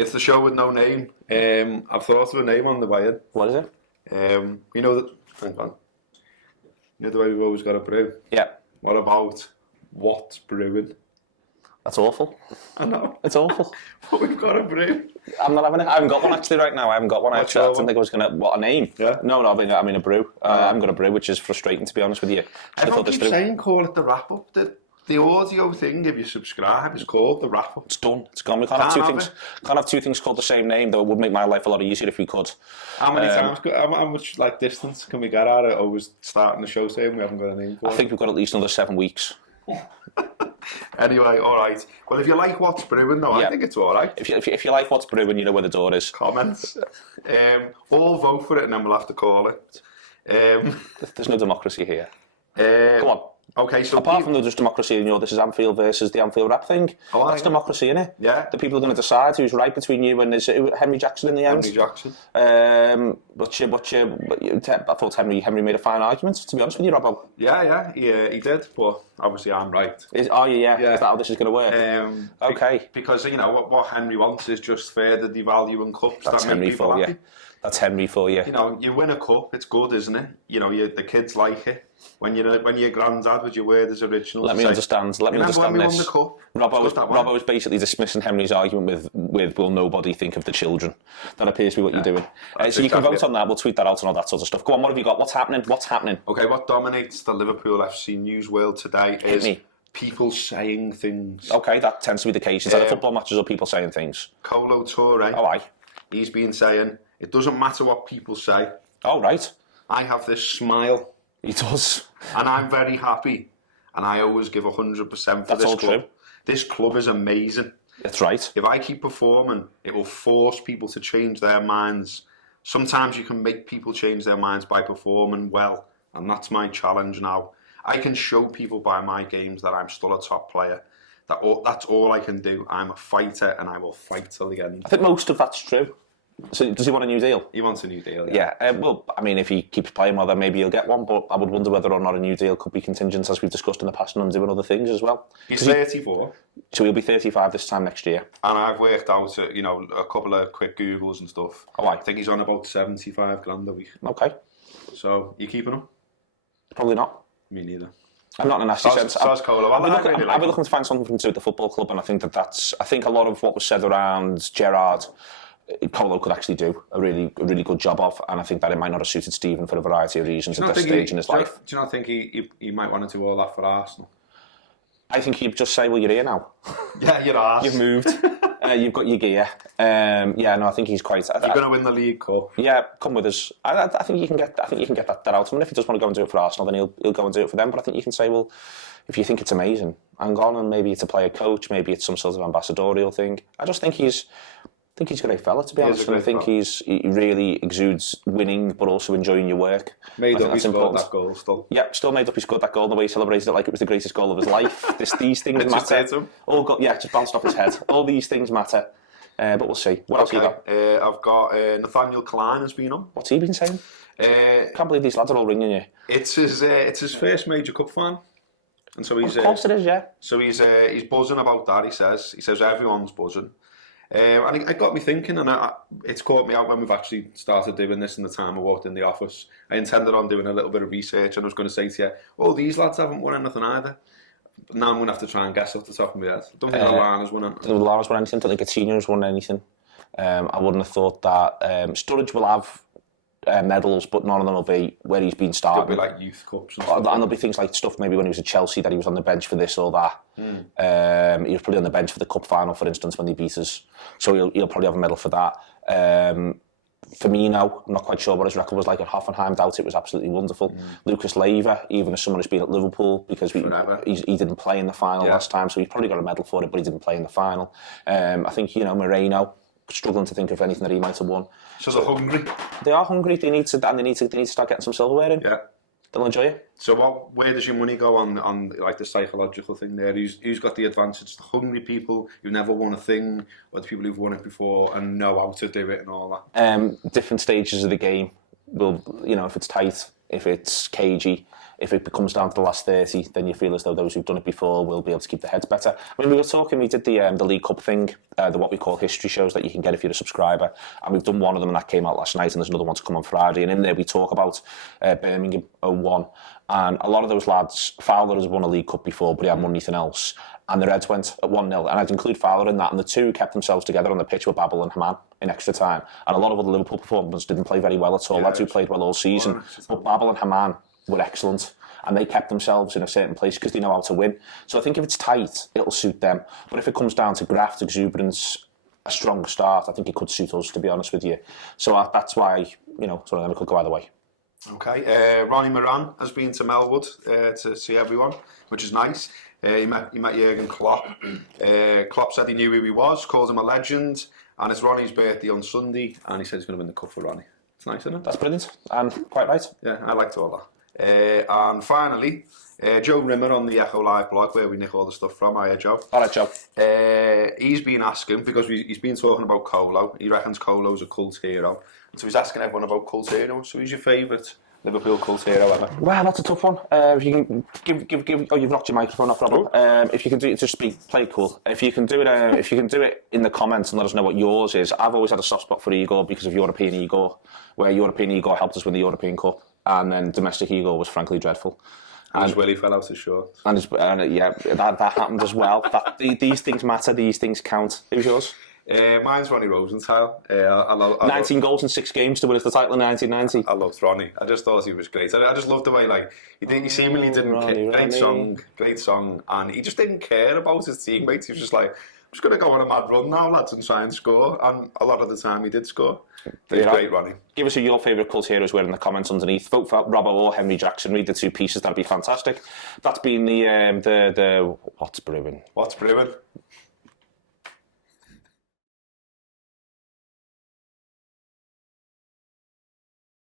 It's the show with no name. I've thought of a name on the way in. What is it? You know that. Hang on. You know the way we've always got a brew. Yeah. What about what's brewing? That's awful. I know. It's awful. But we've got a brew. I'm not having it. I haven't got one actually right now. I haven't got one. I didn't think I was going to... What, a name? Yeah. No, I mean a brew. I haven't got a brew, which is frustrating, to be honest with you. Everyone keeps saying call it the wrap-up. The audio thing, if you subscribe, is called the wrap-up. It's done. It's gone. We can't have two things. Can't have two things called the same name, though. It would make my life a lot easier if we could. How many times? How much distance can we get at it? Always starting the show saying we haven't got a name for it. I think we've got at least another 7 weeks. Anyway, all right. Well, if you like what's brewing, though, I think it's all right. If you like what's brewing, you know where the door is. Comments. All vote for it, and then we'll have to call it. There's no democracy here. Come on. Okay, so apart from there's democracy in this is Anfield versus the Anfield Wrap thing. That's democracy, innit? Yeah. The people are going to decide who's right between you and Henry Jackson in the end. Henry Jackson. But I thought Henry made a fine argument, to be honest with you, Robbo. Yeah, he did, but obviously I'm right. Are you? Yeah. Is that how this is going to work? Okay. Because what Henry wants is just further devaluing cups. That's Henry for you. That's Henry for you. You win a cup, it's good, isn't it? The kids like it. When your granddad would you wear this original? Let me understand this. Robbo is basically dismissing Henry's argument with will nobody think of the children. That appears to be what you're doing. So you can vote on that, we'll tweet that out and all that sort of stuff. Go on, what have you got? What's happening? Okay, what dominates the Liverpool FC news world today is people saying things. Okay, that tends to be the case. Is that football matches or people saying things? Kolo Toure. Oh, aye. He's been saying, it doesn't matter what people say. Oh, right. I have this smile. He does. And I'm very happy. And I always give 100% for That's this all club. True. This club is amazing. That's right. If I keep performing, it will force people to change their minds. Sometimes you can make people change their minds by performing well. And that's my challenge now. I can show people by my games that I'm still a top player. That's all I can do. I'm a fighter and I will fight till the end. I think most of that's true. So does he want a new deal? He wants a new deal, yeah. Well, I mean, if he keeps playing well, then maybe he'll get one, but I would wonder whether or not a new deal could be contingent, as we've discussed in the past, on doing other things as well. He's 34. So he'll be 35 this time next year. And I've worked out, a couple of quick Googles and stuff. Oh, I think he's on about 75 grand a week. Okay. So, you keeping him? Probably not. Me neither. I'm not in a nasty sense. Kolo. I'll be looking to find something for him to do at the football club, and I think I think a lot of what was said around Gerrard, Kolo could actually do a really good job of, and I think that it might not have suited Stephen for a variety of reasons at this stage in his life. Do you not think he might want to do all that for Arsenal? I think he'd just say, well, you're here now. Yeah, you're arse. You've moved. You've got your gear. I think he's quite... You're going to win the League Cup. Yeah, come with us. I think you can get that out of him. And if he does want to go and do it for Arsenal, then he'll go and do it for them. But I think you can say, well, if you think it's amazing, hang on, and maybe it's a player coach, maybe it's some sort of ambassadorial thing. I just think he's a great fella, to be honest. And I think he really exudes winning, but also enjoying your work. Made up, he scored that goal still. Yeah, still made up, he scored that goal, and the way he celebrated it like it was the greatest goal of his life. These things matter. Just bounced off his head. All these things matter. But we'll see. What else have you got? I've got Nathaniel Clyne has been on. What's he been saying? Can't believe these lads are all ringing you. It's his first major cup final. And so he's... Of course it is, yeah. So he's buzzing about that, he says. He says everyone's buzzing. And it got me thinking, and it's caught me out when we've actually started doing this in the time I walked in the office. I intended on doing a little bit of research, and I was going to say to you, these lads haven't won anything either. But now I'm going to have to try and guess off the top of my head. I don't think Lallana's won anything. Lallana's won anything. I don't think Coutinho's won anything. I wouldn't have thought that Sturridge will have medals, but none of them will be where he's been starting. It'll be like youth cups and stuff. And there'll be things like stuff maybe when he was at Chelsea that he was on the bench for this or that. He was probably on the bench for the cup final, for instance, when they beat us. So he'll probably have a medal for that. Firmino, I'm not quite sure what his record was like at Hoffenheim. Doubt it was absolutely wonderful. Lucas Leiva, even as someone who's been at Liverpool, because he didn't play in the final last time, so he's probably got a medal for it, but he didn't play in the final. I think, Moreno, struggling to think of anything that he might have won. So they're hungry. They are hungry. They need to start getting some silverware in. Yeah. They'll enjoy it. So where does your money go on like the psychological thing there? Who's got the advantage? The hungry people who've never won a thing, or the people who've won it before and know how to do it and all that? Different stages of the game will, if it's tight, if it's cagey, if it comes down to the last 30, then you feel as though those who've done it before will be able to keep their heads better. I mean, we did the League Cup thing, the what we call history shows that you can get if you're a subscriber, and we've done one of them, and that came out last night, and there's another one to come on Friday, and in there we talk about Birmingham 01, and a lot of those lads, Fowler has won a League Cup before, but he hadn't won anything else, and the Reds went at 1-0, and I'd include Fowler in that, and the two who kept themselves together on the pitch were Babel and Haman in extra time, and a lot of other Liverpool performers didn't play very well at all, lads who played well all season, but Babel and Haman were excellent, and they kept themselves in a certain place because they know how to win. So I think if it's tight, it'll suit them, but if it comes down to graft, exuberance, a strong start, I think it could suit us, to be honest with you. So that's why, sort of, it could go either way. Okay, Ronnie Moran has been to Melwood to see everyone, which is nice. He met Jurgen Klopp. Klopp said he knew who he was, called him a legend, and it's Ronnie's birthday on Sunday, and he said he's going to win the cup for Ronnie. It's nice, isn't it? That's brilliant, and quite right. Yeah, I liked all that. And finally, Joe Rimmer on the Echo Live blog, where we nick all the stuff from. Hiya, Joe. All right, Joe. He's been asking, because he's been talking about Kolo. He reckons Kolo's a cult hero. So he's asking everyone about cult heroes. So who's your favourite Liverpool cult hero ever? Well, that's a tough one. If you can give. Oh, you've knocked your microphone off, Robbo. If you can do it, just play it cool. If you can do it in the comments and let us know what yours is. I've always had a soft spot for Igor because of European Igor, where European Igor helped us win the European Cup, and then domestic Igor was frankly dreadful. And his willy fell out his short. And that happened as well. These things matter. These things count. Who's yours? Mine's Ronnie Rosenthal. 19 goals in 6 games to win us the title in 1990. I loved Ronnie. I just thought he was great. I just loved the way he seemingly didn't care. Great song, and he just didn't care about his teammates. He was just like, I'm just going to go on a mad run now, lads, and try and score. And a lot of the time he did score. He's great, Ronnie. Give us who your favourite cult heroes were in the comments underneath. Vote for Robbo or Henry Jackson. Read the 2 pieces. That'd be fantastic. That's been the what's brewing. What's brewing?